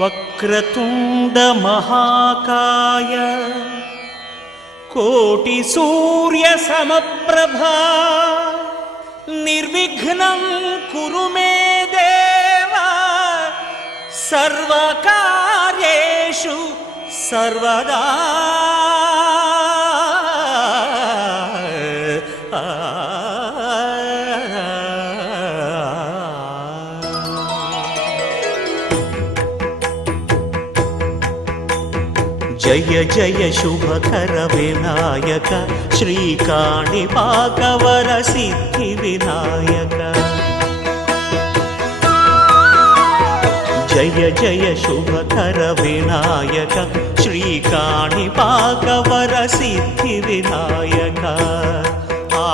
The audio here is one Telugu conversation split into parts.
వక్రతుండ మహాకాయ కోటి సూర్య సమప్రభా నిర్విఘ్నం కురు మే దేవ సర్వకార్యేషు సర్వదా. జయ జయ శుభకర వినాయక శ్రీకాణిపాకవర సిద్ధి వినాయక. జయ జయ శుభకర వినాయక శ్రీకాణిపాకవర సిద్ధి వినాయక. ఆ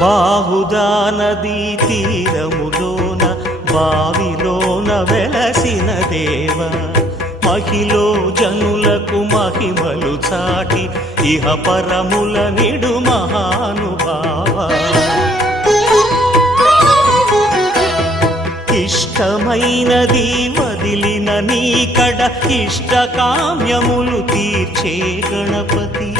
బాహుదా నదీ తీరములోన బావిలోన వెలసిన దేవ మహిలో జనులకు మహిమలు చాటి ఇహ పరముల నిడు మహానుభావ. ఇష్టమైనది వదిలిన నీకడ ఇష్టకామ్యములు తీర్చే గణపతి.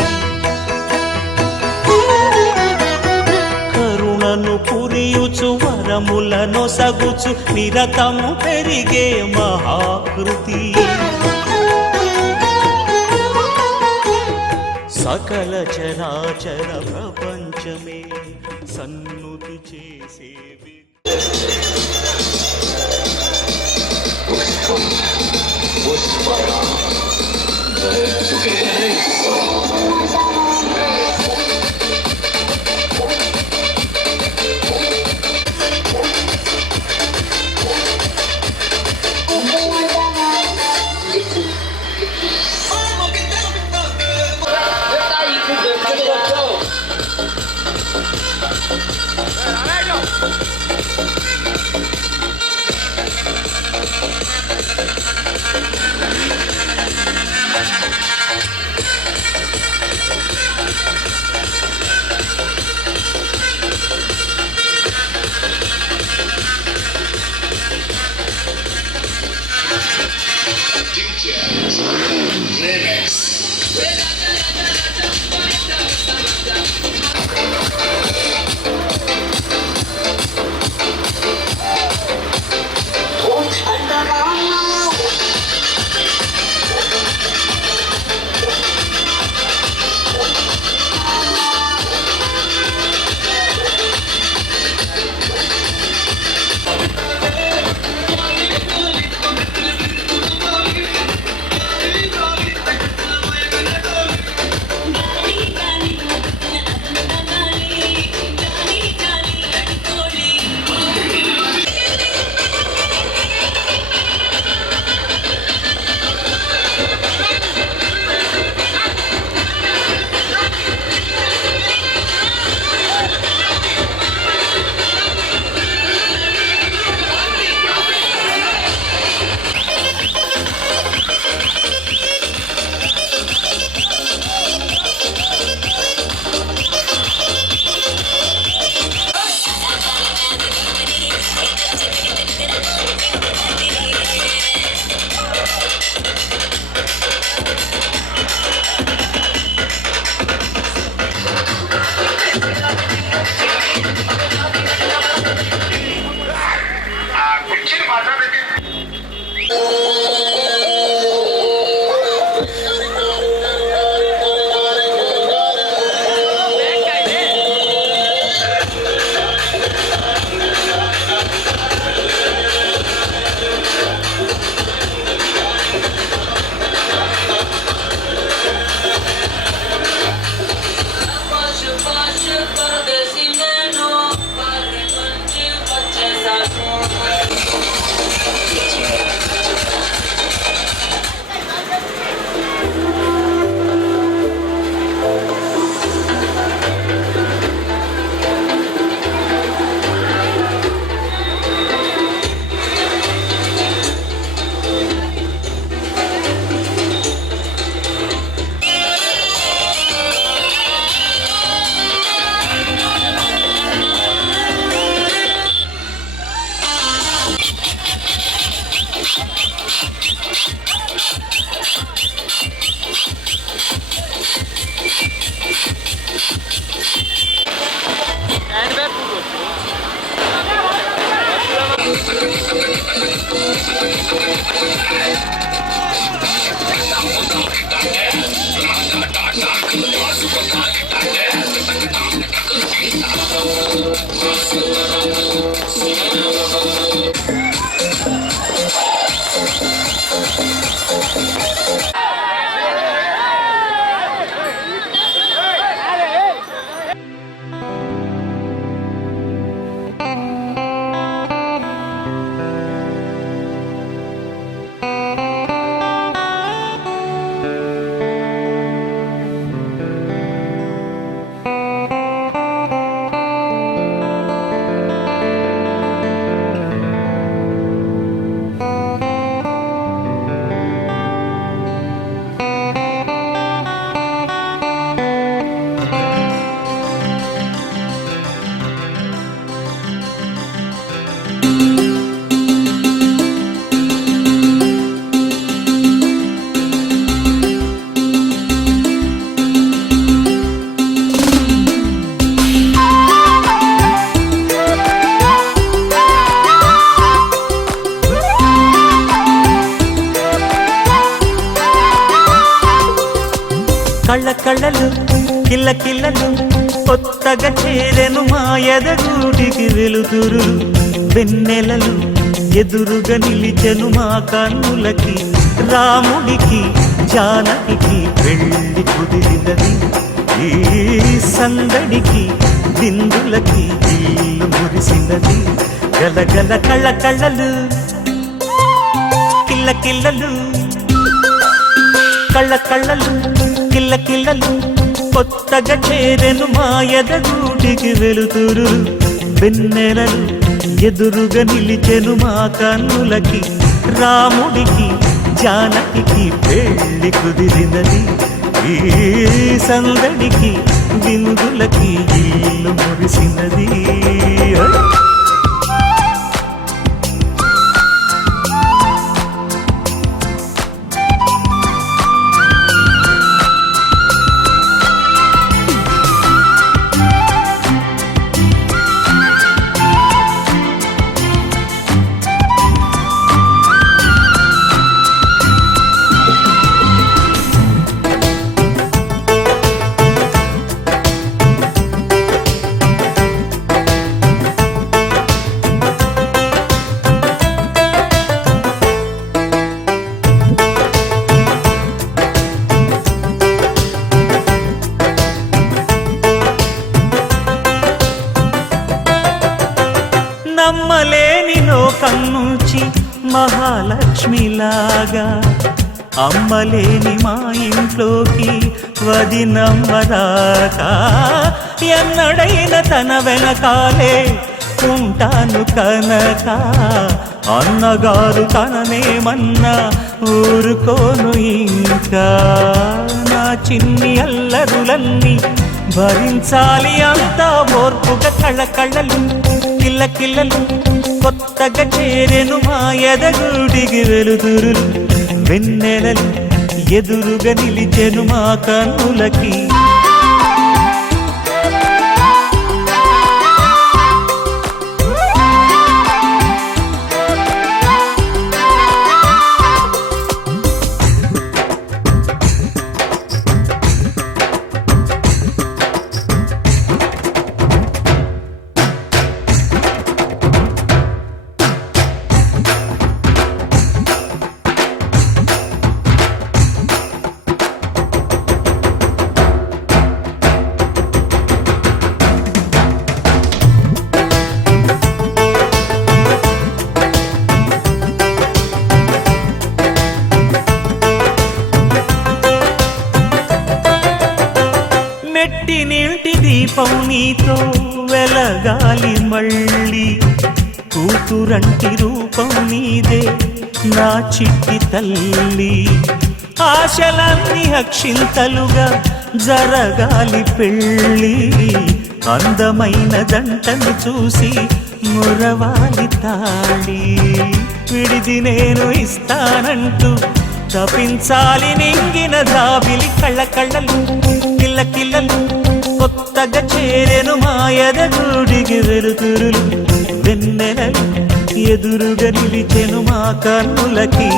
కరుణను పురియుచు వరములను సగుచు నిరతము పెరిగే మహాకృతి. సకల చరాచర ప్రపంచమే సన్నుతి చేసే కళ్ళ కళ్ళలు కిల్ల కిల్లలు కొత్తగా చేరెను మా ఎదగూటికి వెలుతురు వెన్నెలలు ఎదురుగా నిలిచెను మా కన్నులకి రాముడికి జానకి పెళ్లి కుదిరినది ఈ సందడికి బిందులకి ఇల్లు మురిసినది గలగల కళ్ళ కళ్ళలు కిల్ల కిల్లలు కళ్ళ కళ్ళలు కిల్ల కిల్లలు కొత్తగా చేరెను మా ఎదగూటికి వెలుతురు వెన్నెలలు ఎదురుగా నిలిచెను మా కన్నులకి రాముడికి జానకి పెళ్లి కుదిరినది ఈ సందడికి బిందులకి ఇల్లు మురిసినది నమ్మలేని లోకం నుంచి మహాలక్ష్మిలాగా అమ్మలేని మా ఇంట్లోకి వదినమ్మరాకా ఎన్నడైన తన వెనకాలే ఉంటాను కనక అన్నగారు తననేమన్నా ఊరుకోను ఇంకా నా చిన్ని అల్లరులన్నీ భరించాలి అంతా ఓర్పుగా కళ్ళ కళ్ళలు కిల్ల కిల్లలు కొత్తగా చేరెను మా ఎదగూడికి వెలుతురు వెన్నెలలు ఎదురుగా నిలిచెను మా కన్నులకి నెట్టినింటి దీపం నీతో వెలగాలి మళ్ళీ కూతురంటి రూపం నీదే నా చిట్టి తల్లి ఆశలన్నీ అక్షింతలుగా జరగాలి పెళ్ళి అందమైన దంటను చూసి మురవాలి తాళి విడిది నేను ఇస్తానంటూ తపించాలి నింగిన జాబిలి కళ్ళ కళ్ళలు కిల్ల కిల్లలు కొత్తగా చేరెను మా ఎదగూడికి వెలుతురులు వెన్నెలలు ఎదురుగా నిలిచెను మా కన్నులకి.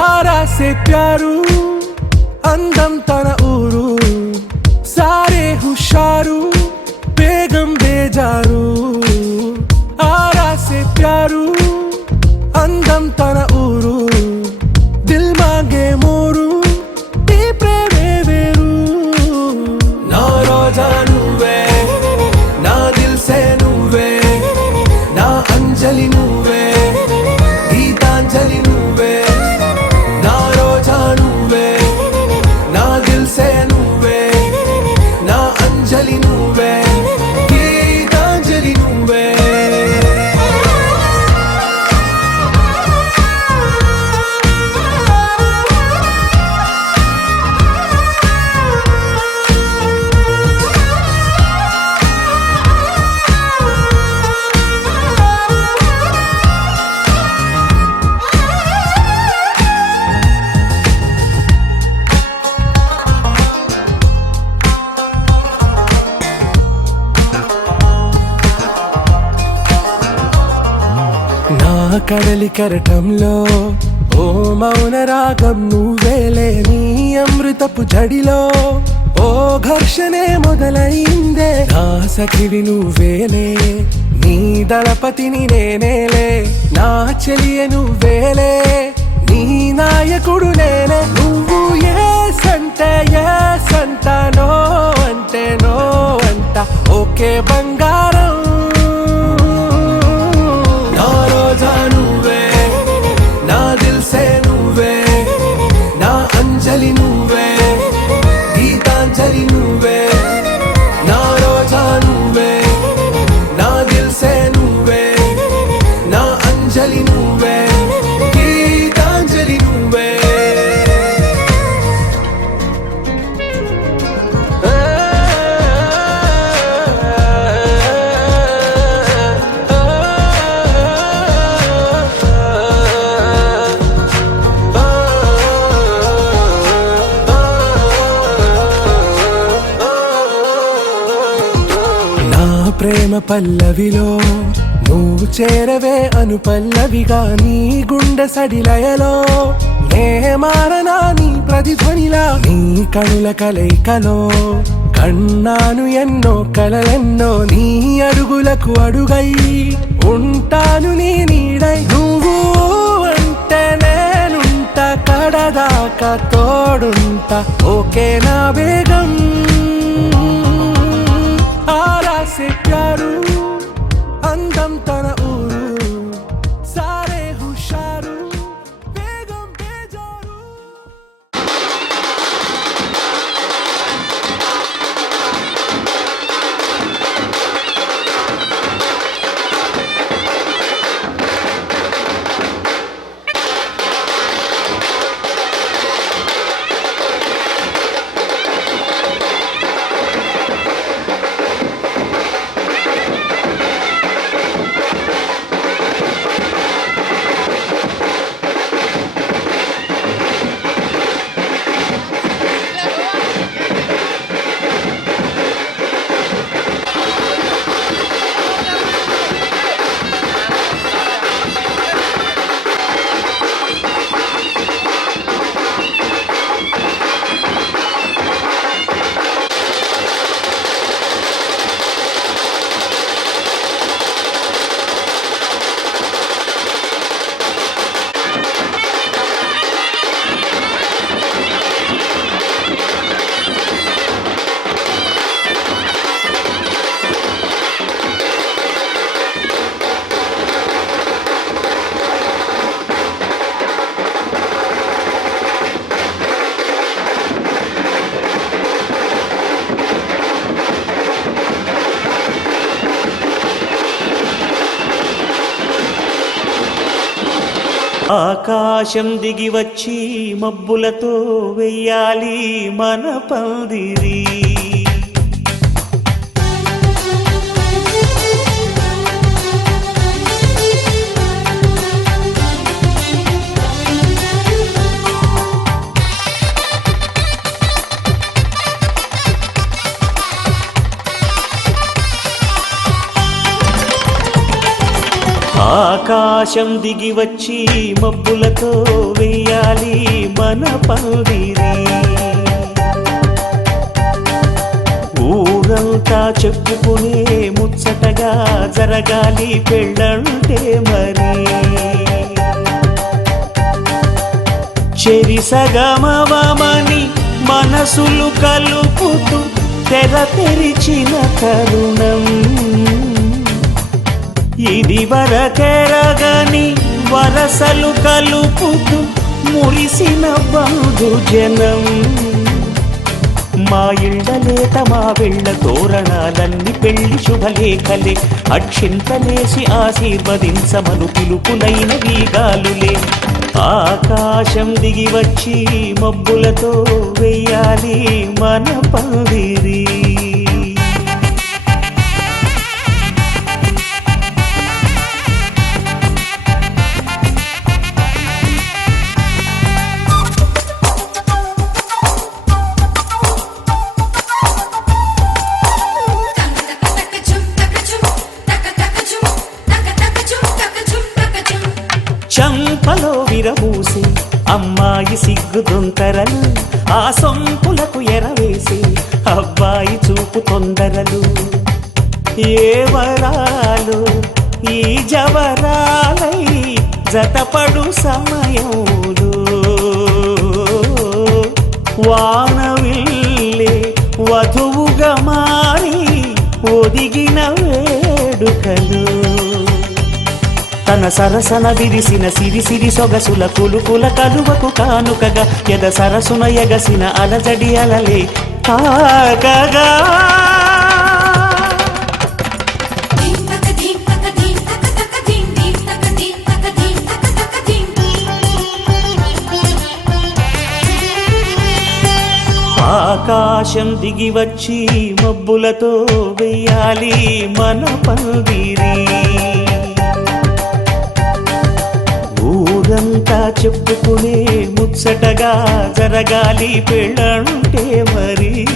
आरा से प्यारू అందం తన ఊరు సారే హుషారు బేగం బేజారు. ఆరా సే ప్యారు అందం తన ఊరు దిల్ మాంగే మోరు ఈ ప్రేమే వేరు. నా రోజా నువ్వే నా దిల్ సే నువ్వే నా అంజలి నువ్వే గీతాంజలి నువ్వే. నా రోజా నువ్వే నా దిల్ సే నువ్వే నా అంజలి నువ్వే గీతాంజలి నువ్వే. నా కడలి కరటంలో ఓ మౌన రాగం నువ్వేలే నీ అమృతపు జడిలో ఓ ఘర్షణే మొదలైందే. నా సఖివి నువ్వేలే నీ దళపతిని నేనేలే నా చెలియ నువ్వేలే నీ నాయకుడు నేనే. నువ్వు ఏ సంట నో అంటే నో అంట ఓకే బంగారం. నా రోజా నువ్వే నా దిల్ సే నువ్వే నా అంజలి నువ్వే గీతాంజలి నువ్వే. నా రోజా నువ్వే నా దిల్ సే నువ్వే నా అంజలి నువ్వే గీతాంజలి నువ్వే. నా ప్రేమ పల్లవిలో నువ్వు చేరవే అను పల్లవిగా నీ గుండె సడిలయలో నే మారనా నీ ప్రతిధ్వనిలా. నీ కనుల కలయికలో కన్నాను ఎన్నో కలలెన్నో నీ అడుగులకు అడుగై ఉంటాను నీ నీడై. నువ్వు అంటే నేనుంట కడదాకా తోడుంట ఓకే నా బేగం. ఆరా సే ప్యారు అందం తన ఊరు సారే హుషారు బేగం బేజారు. ఆకాశం దిగి వచ్చి మబ్బులతో వెయ్యాలి మన పందిరి. ఆకాశం దిగి వచ్చి మబ్బులతో వెయ్యాలి మన పందిరి. ఊరంతా చెప్పుకునే ముచ్చటగా జరగాలి పెళ్ళంటే మరి. చెరిసగమవమని మనసులు కలుపుతూ తెర తెరిచిన తరుణం. ఇది వరకెరగని వరసలు కలుపుతూ మురిసిన బంధుజనం. మా ఇళ్ళలేత మా వెళ్ళ తోరణాలన్నీ పెళ్లి శుభలేఖలే. అక్షింతలేసి ఆశీర్వదించమను పిలుపులైన వీగాలులే. ఆకాశం దిగి వచ్చి మబ్బులతో వెయ్యాలి మన పందిరి. చంపలో విరబూసి అమ్మాయి సిగ్గుదొంతరలు. ఆ సొంపులకు ఎరవేసి అబ్బాయి చూపు తొందరలు. ఏ వరాలు ఈ జవరాలై జతపడు సమయంలో. వానవిల్లే వధువుగా మారి ఒదిగిన వేడుకలు. తన సరసన విరిసిన సిరిసిరి సొగసుల కులుకుల కలువకు కానుకగా ఎద సరసున ఎగసిన అలజడి అలలే తాగగా. ఆకాశం దిగి వచ్చి మబ్బులతో వెయ్యాలి మన పందిరి. ఊరంతా చెప్పుకునే ముచ్చటగా జరగాలి పెళ్ళంటే మరి.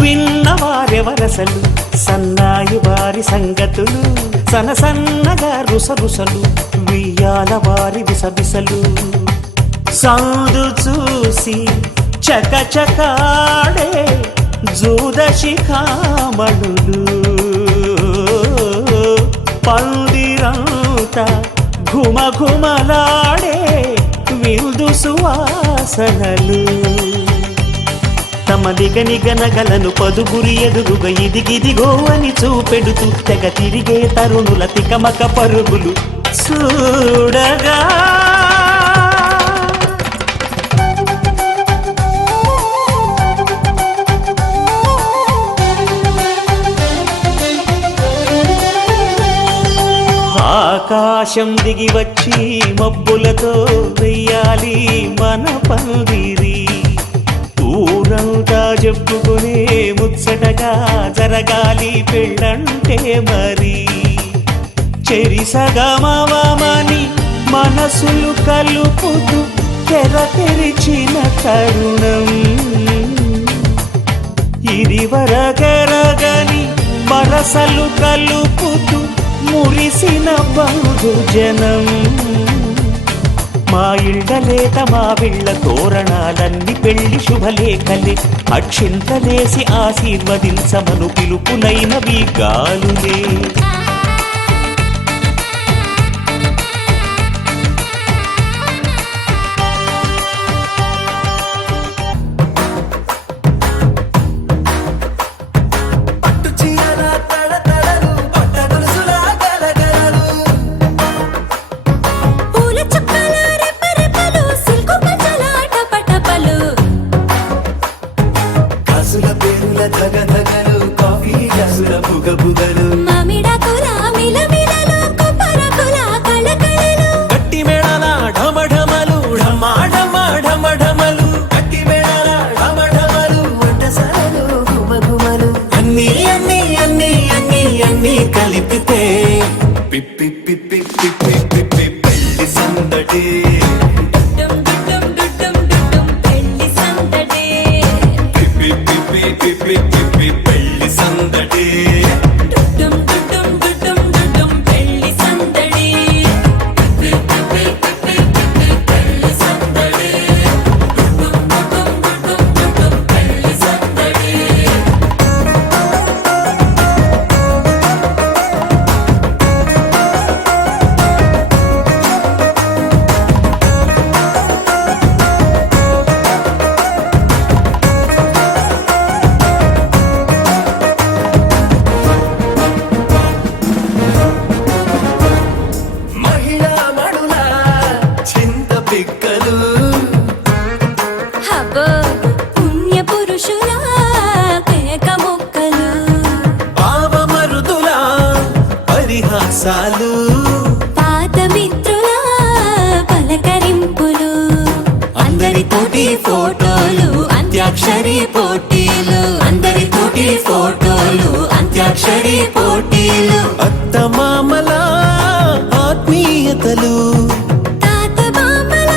విన్నవారెవరసలు సన్నాయి వారి సంగతులు. సనసన్నగా రుసరుసలు వియ్యాల వారి విసబిసలు. సందు చూసి చకచకాడే జూదశిఖామణులు. పందిరంతా ఘుమఘుమలాడే విందు సువాసనలు. తమ నిగనిగనగలను పదుగురి ఎదురుగా ఇదిగిదిగో అని చూపెడుతూ తెగ తిరిగే తరుణుల తికమక పరుగులు చూడగా. ఆకాశం దిగి వచ్చి మబ్బులతో వెయ్యాలి మన పందిరి. ఊరంతా చెప్పుకునే ముచ్చటగా జరగాలి పెళ్ళంటే మరి. చెరిసగమవమని మనసులు కలుపుతూ తెర తెరిచిన తరుణం. ఇది వరకెరగని వరసలు కలుపుతూ మురిసిన బంధుజనం. మా ఇళ్ళలేత మా వెళ్ళ తోరణాలన్నీ పెళ్లి శుభలేఖలే. అక్షింతలేసి ఆశీర్వదించమను పిలుపులైన వీగాలులే. బుగబుగలు మామిడాకుల మిలమిలలు కొబ్బరాకుల కళకళలు గట్టి మేళాల ఢమఢమలు ఢమా ఢమా ఢమఢమలు గట్టి మేళాల ఢమఢమలు వంటసాలలు గుమగుమలు అన్నీ అన్నీ అన్నీ అన్నీ అన్నీ కలిపితే పిప్పి పిప్పి పిప్పి పిప్పి పెళ్లి సందడి డుమ్ డుమ్ డుమ్ డుమ్ పెళ్లి సందడి పిప్పి పిప్పి పిప్పి పిప్పి పెళ్లి సందడి డుమ్ డుమ్ డుమ్ డుమ్ పెళ్లి సందడి పిప్పి పిప్పి పిప్పి పెళ్లి సందడి డుమ్ డుమ్ డుమ్ పెళ్లి సందడి మహిళా మణుల చింత పిక్కలు హబ్బో పుణ్య పురుషుల కేక మొక్కలు పావమరుదుల పరిహాసాలు పాత మిత్రుల పలకరింపులు అందరితోటి ఫోటోలు అంత్యాక్షరి పోటీలు అందరితోటి ఫోటోలు అంత్యాక్షరి పోటీలు అత్తమామల ఆత్మీయతలు తాత బామ్మల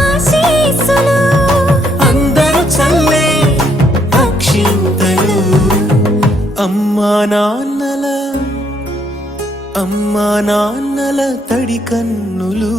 ఆశీస్సులు అందరూ చల్లే అక్షింతలు అమ్మా నాన్నల తడి కన్నులు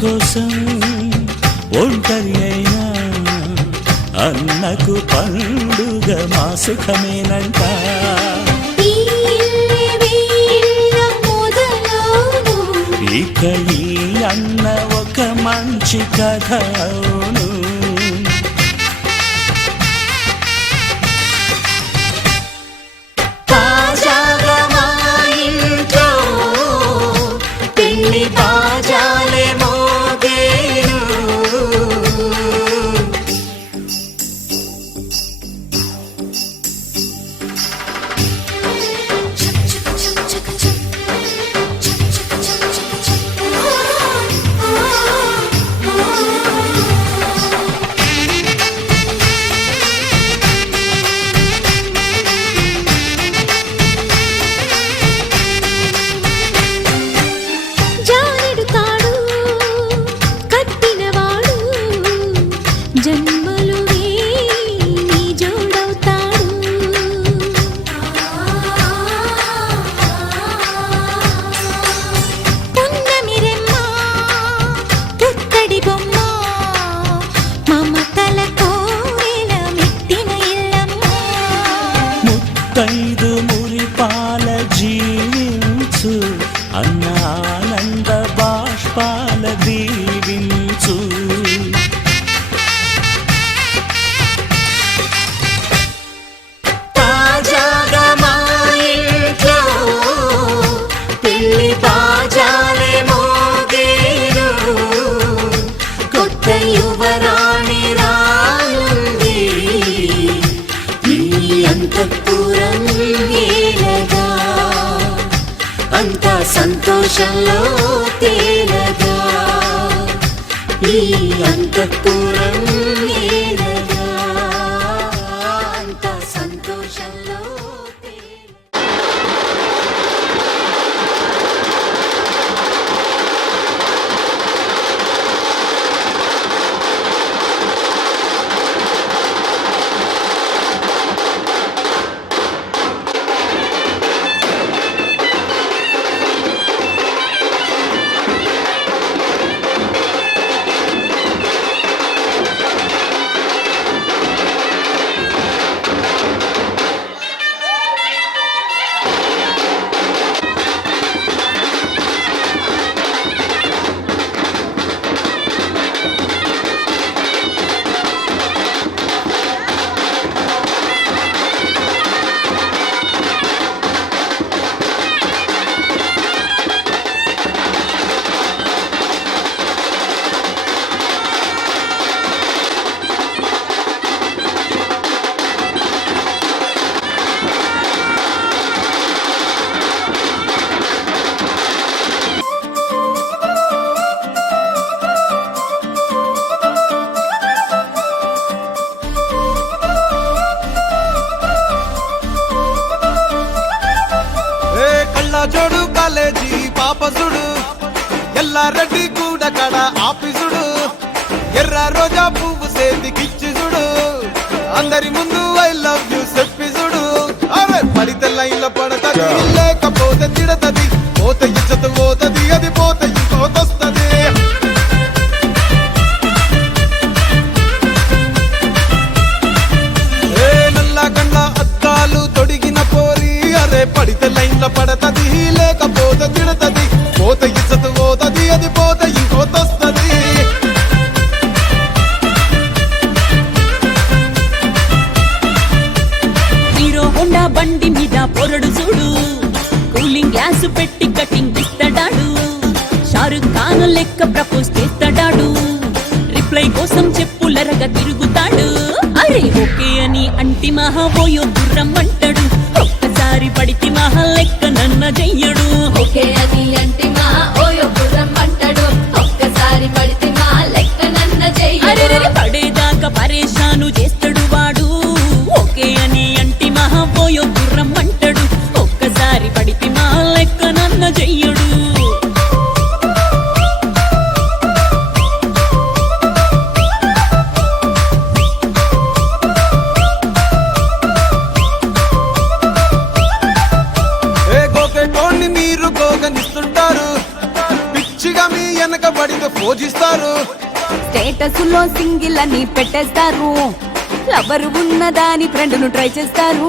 కోసం ఒంటరి అయినా అన్నకు పండుగ మా సుఖమేనంట. ఈ ఇల్లే వీళ్ళ మొదలవును. ఇక ఈ అన్న ఒక మంచి కథ అవును. తాజాగా మా ఇంట్లో పెళ్లి బాజాలే మోగేను. జానెడు తాడు కట్టినవాడు జన్మలు నీ జోడవుతాడు. పున్నమిరెమ్మ పుత్తడి బొమ్మ మమతల కోవెల మెట్టిన ఇల్లమ్మ. ముత్తైదు మురిపాల జీవించు అన్న ఆనంద బాష్పాల దీవించు. తాజాగా మా ఇంట్లో పెళ్లి బాజాలే మోగేను. కొత్త యువరాణి రానుంది ఈ అంతఃపురం ఏలగా. అంతా సంతోషంలో తేలగా ఈ అంతఃపురం ఏలగా. అంతా సంతోషంలో తేలగా. జోడు కాలేజీ పాపసుడు ఎల్లారెడ్డి కూడా కడ ఆఫీసుడు ఎర్ర రోజా పువ్వు సేతికిచ్చి చూడు అందరి ముందు ఐ లవ్ యూ చెప్పి చూడు. అరే పడితే లైన్లో పడతది లేకపోతే తిడతది పోతే ఇచ్చత పోతది అది పోతే ఇంకోతొస్తది. నల్ల గండ్ల అద్దాలు తొడిగిన పోరి అరే పడితే లైన్లో పడతది లేకపోతే తిడతది పోతే ఇచ్చత పోతది అది పోతే ఇంకోతొస్తది. హీరో హోండా బండి మీద పొరడు చూడు కూలింగ్ గ్లాస్ పెట్టి కటింగ్ ఇస్తాడాడు షారుఖ్ ఖాన్ లెక్క ప్రపోజ్ చేస్తాడాడు రిప్లై కోసం చెప్పులరగా తిరుగుతాడు. అరే ఓకే అని అంటి మహాబోయో గుర్రం అంటాడు ఒక్కసారి పడితే మహా లెక్క నన్న చెయ్యడు. ఓకే అది అంటే మా ఓయో గుర్రం అంటాడు ఒక్కసారి పడితే మా లెక్క నన్న అరే చెయ్యడు. పడేదాకా పరేషాను చేస్తాడు వాడు ఓకే అని అంటి మహాబోయో గుర్రం అంటాడు ఒక్కసారి పడితే మా లెక్క నన్న చెయ్యడు. మీరు గోగనిస్తుంటారు పిచ్చిగా మీ వెనక పడితే పోజిస్తారు. స్టేటస్ లో సింగిల్ అని పెట్టేస్తారు, లవర్ ఉన్నదాని ఫ్రెండ్ ను ట్రై చేస్తారు.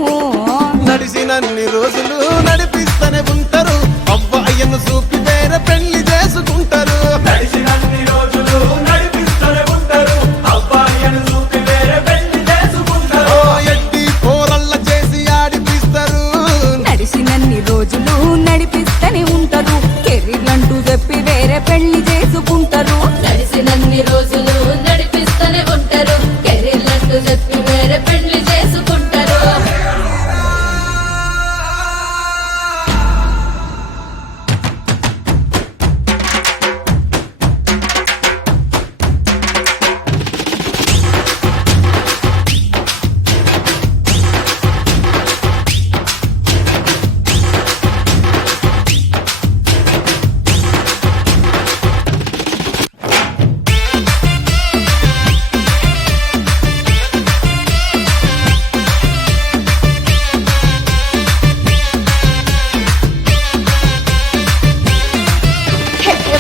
నడిచినన్ని రోజులు నడిపిస్తూనే ఉంటారు, అవ్వయ్యను చూపి వేరే పెళ్లి చేసుకుంటారు. నడిచినన్ని రోజులు నడిపిస్తూనే ఉంటారు, అబ్బాయిని చూపి వేరే పెళ్లి చేసుకుంటారు. ఎడ్డి పోరల్ల చేసి ఆడిపిస్తారు. నడిచినన్ని రోజులు నడిపిస్తూనే ఉంటారు, కెరీర్ అంటూ చెప్పి వేరే పెళ్లి చేసుకుంటారు. నడిసినన్ని రోజులు నడిపిస్తూనే ఉంటారు, కెరీర్లంటూ చెప్పి వేరే పెళ్లి చేసుకుంటారు.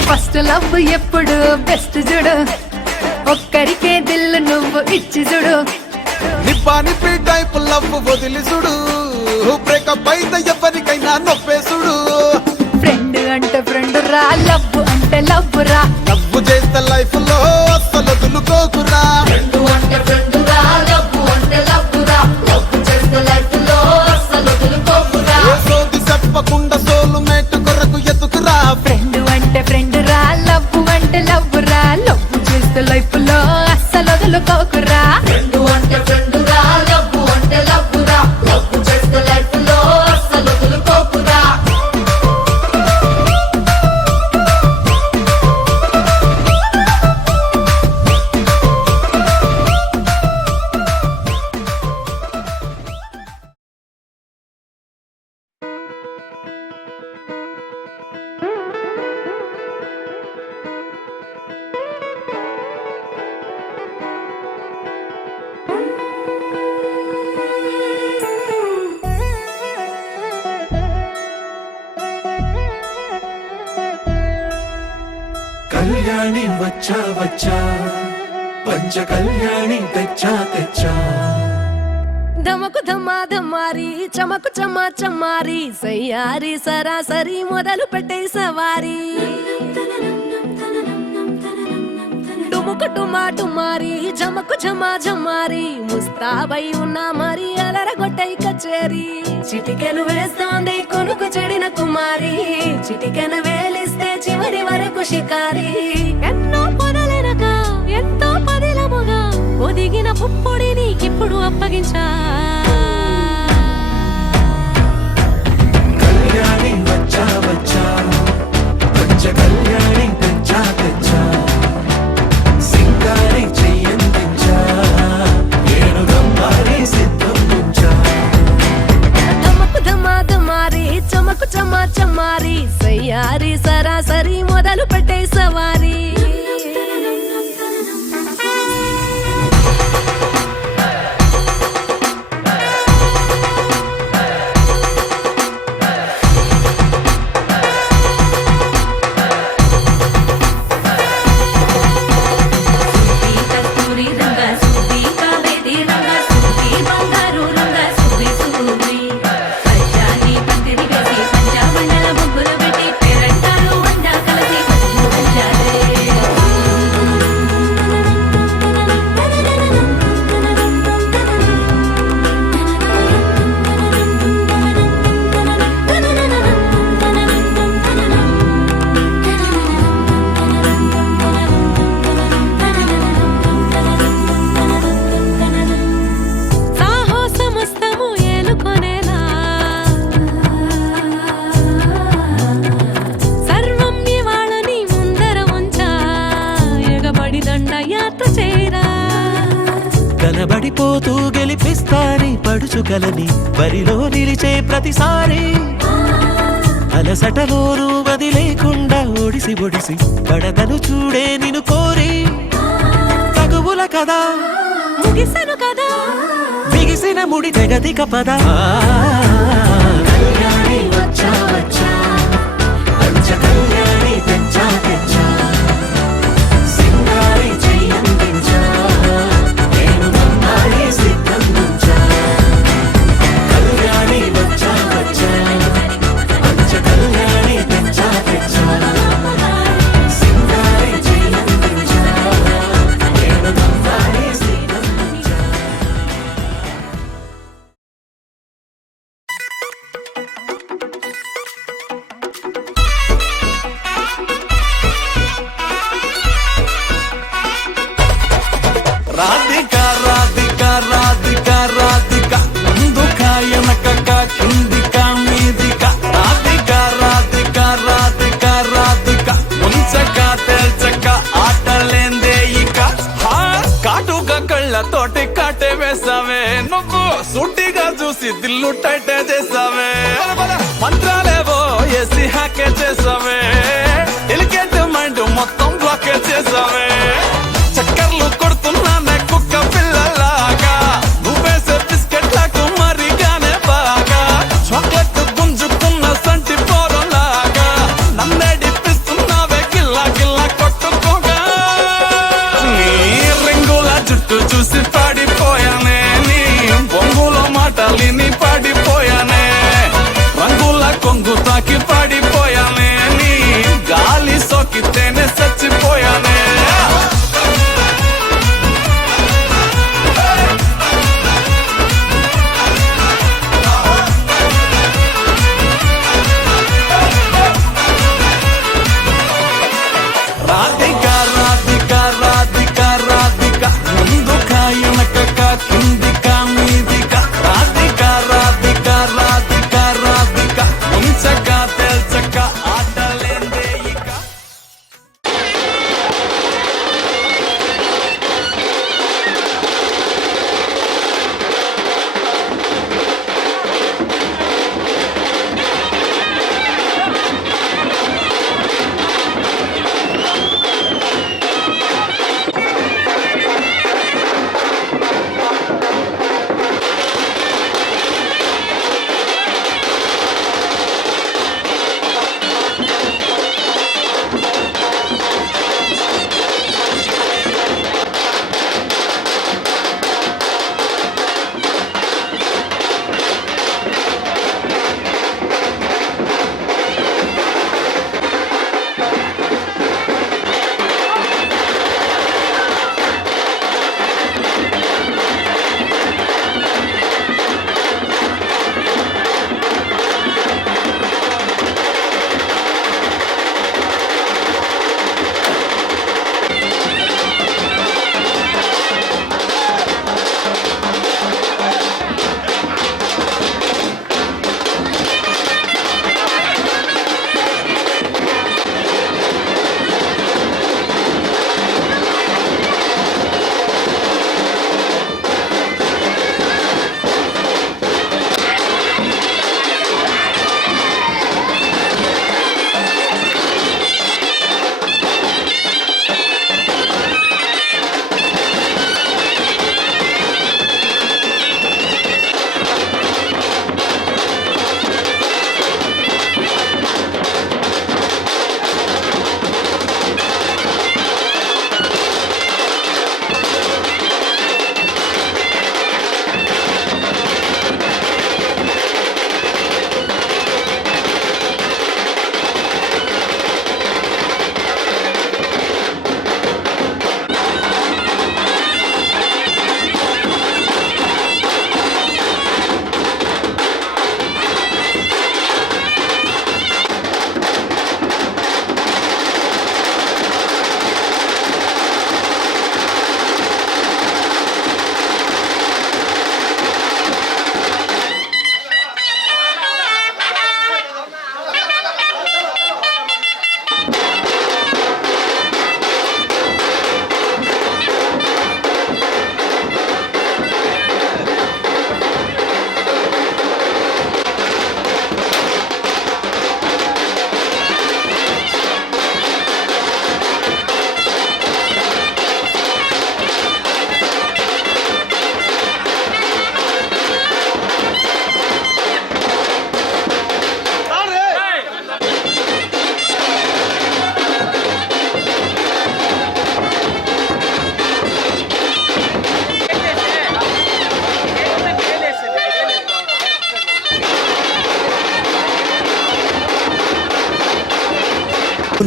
ఫస్ట్ లవ్ ఎప్పుడు బెస్ట్ చూడు, ఒక్కరికే దిల్లు నువ్వు ఇచ్చి చూడు. నిప్పి టైప్ లవ్ వదిలి చూడు, బ్రేకప్ అయితే ఎవరికైనా నొప్పేసుడు. ఫ్రెండ్ అంటే ఫ్రెండ్ రా, లవ్ అంటే లవ్ రా. లవ్ చేస్తే లైఫ్ లో అస్సలు వదులుకోకురా. ఫ్రెండ్ అంటే ఫ్రెండ్ రా, లవ్ అంటే లవ్ రా. లవ్ చేస్తే లైఫ్ లో అస్సలు వదులుకోకురా. ఏ సోది చెప్పకుండా సోలు మేట్ కొరకు ఎత్తుకురా. ఫ్రెండ్ అంటే ఫ్రెండ్ రా, లవ్ అంటే లవ్ రా. లవ్ చేస్తే లైఫ్ లో అస్సలు వదులుకోకురా. ఫ్రెండ్ అంటే ఫ్రెండ్ రా, లవ్ అంటే లవ్ రా. లవ్ చేస్తే లైఫ్ లో అస్సలు వదులుకోకురా. కళ్యాణి వచ్చా వచ్చా, పంచ కళ్యాణి తెచ్చా తెచ్చా. ధమకు ధమా ధమారి, చమకు చమా చమారి, సయ్యారి సరాసరి మొదలు పెట్టే సవారి. డుముకు డుమా డుమారి, జమకు ఝమా ఝమారి, ముస్తాబై ఉన్నా మరి అలరగొట్టై కచేరి. చిటికెను వేస్తోంది కొనుకు చెడిన కుమారి, చిటికెను వేలిస్తే చివరి వరకు షికారి. ఎన్నో పొదలెనక ఎంతో పదిలముగా ఒదిగిన పుప్పొడి నీకిప్పుడు అప్పగించా. కళ్యాణి వచ్చా వచ్చా, పంచ కళ్యాణి తెచ్చా తెచ్చా. సింగారి చెయ్యందించా, ఏనుగమ్మారి సిద్ధందించా. ధమకు ధమా ధమారి, చమకు చమా చమారి, సయ్యారి సరాసరి మొదలు పెట్టే సవారి. కనబడిపోతూ గెలిపిస్తాని పడుచుకలని బరిలో నిలిచే ప్రతిసారి అలసటలోనూ వదిలేకుండా ఒడిసి ఒడిసి పడతను చూడే నిన్ను కోరి తగువుల కదా ముగిసను కదా బిగిసిన ముడి తెగదిక పద కళ్యాణి వచ్చా వచ్చా, పంచ కళ్యాణి తెచ్చా తెచ్చా. రాధిక రాధిక రాధిక రాధిక ముందుక వెనకక కిందిక మీదిక రాధిక రాధిక రాధిక రాధిక ముంచక తేల్చక ఆటలేందే ఇక కాటుక కళ్ళతోటి కాటే వేసావే నువ్వు సూటిగా చూసి దిల్లు టైటే చేసావే మంత్రాలేవో ఏసి హ్యాకే చేసావే ఎలిగెంట్ మైండ్ మొత్తం బ్లాకే చేసావే చక్కర్లు కొడుతున్నానే కుక్క పిల్లలాగా నువ్వేసే బిస్కెట్లకు మరిగానే బాగా చాక్లెట్ గుంజుకున్న సంటి పోరలాగా నన్నేడిపిస్తున్నావే గిల్లా గిల్లా కొట్టుకోగా నీ రింగుల జుట్టు చూసి పాడిపోయానే నీ బొంగుల మాటలిని పాడిపోయానే రంగుల కొంగు తాకి పాడిపోయానే నీ గాలి సోకితేనే చచ్చిపోయానే రాధిక రాధిక రాధిక రాధిక ముందుక వెనకక కిందిక మీదిక రాధిక రాధిక రాధిక రాధిక ముంచక తేల్చక ఆటలేందే ఇక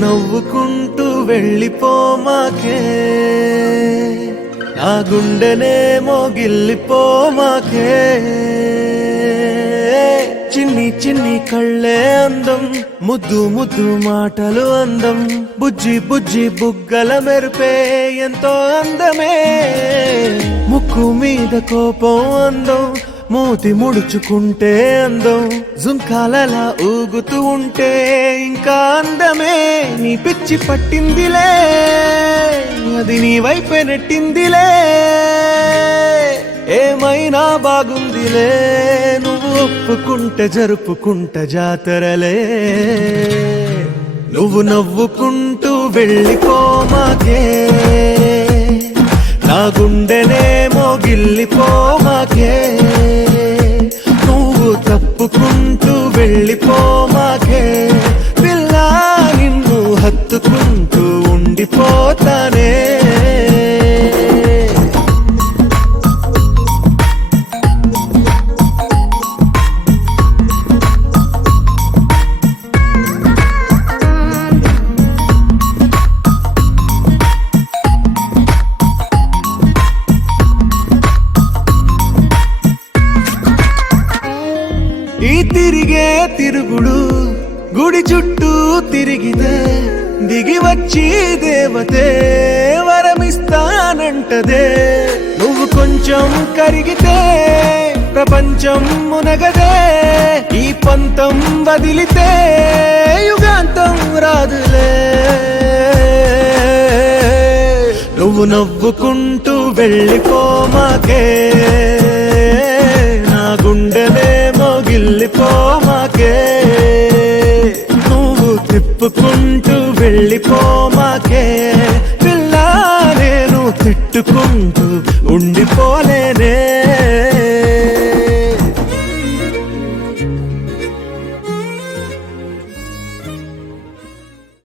నవ్వుకుంటూ వెళ్ళిపోమాకే నా గుండెనేమో గిల్లిపోమాకే చిన్ని చిన్ని కళ్ళే అందం ముద్దు ముద్దు మాటలు అందం బుజ్జి బుజ్జి బుగ్గల మెరుపే ఎంతో అందమే ముక్కు మీద కోపం అందం మూతి ముడుచుకుంటే అందం జుంకాలలా ఊగుతూ ఉంటే ఇంకా అందమే నీ పిచ్చి పట్టిందిలే అది నీ వైపే నెట్టిందిలే ఏమైనా బాగుందిలే నువ్వు ఒప్పుకుంటే జరుపుకుంట జాతరలే నువ్వు నవ్వుకుంటూ వెళ్ళిపోమాకే నా గుండెనే మోగిల్లిపోమాకే నువ్వు తప్పుకుంటూ వెళ్ళిపోమాకే పిల్ల నిన్ను హత్తుకుంటూ ఉండిపోతానే ఈ తిరిగే తిరుగుడు గుడి చుట్టూ తిరిగితే దిగి వచ్చి దేవతే వరమిస్తానంటదే నువ్వు కొంచెం కరిగితే ప్రపంచం మునగదే ఈ పంతం వదిలితే యుగాంతం రాదులే నువ్వు నవ్వుకుంటూ వెళ్ళిపోమాకే నా గుండెనే మోగిల్లిపోమాకే నువ్వు తిప్పుకుంటూ వెళ్ళిపోమాకే పిల్ల నేను తిట్టుకుంటూ ఉండిపోలే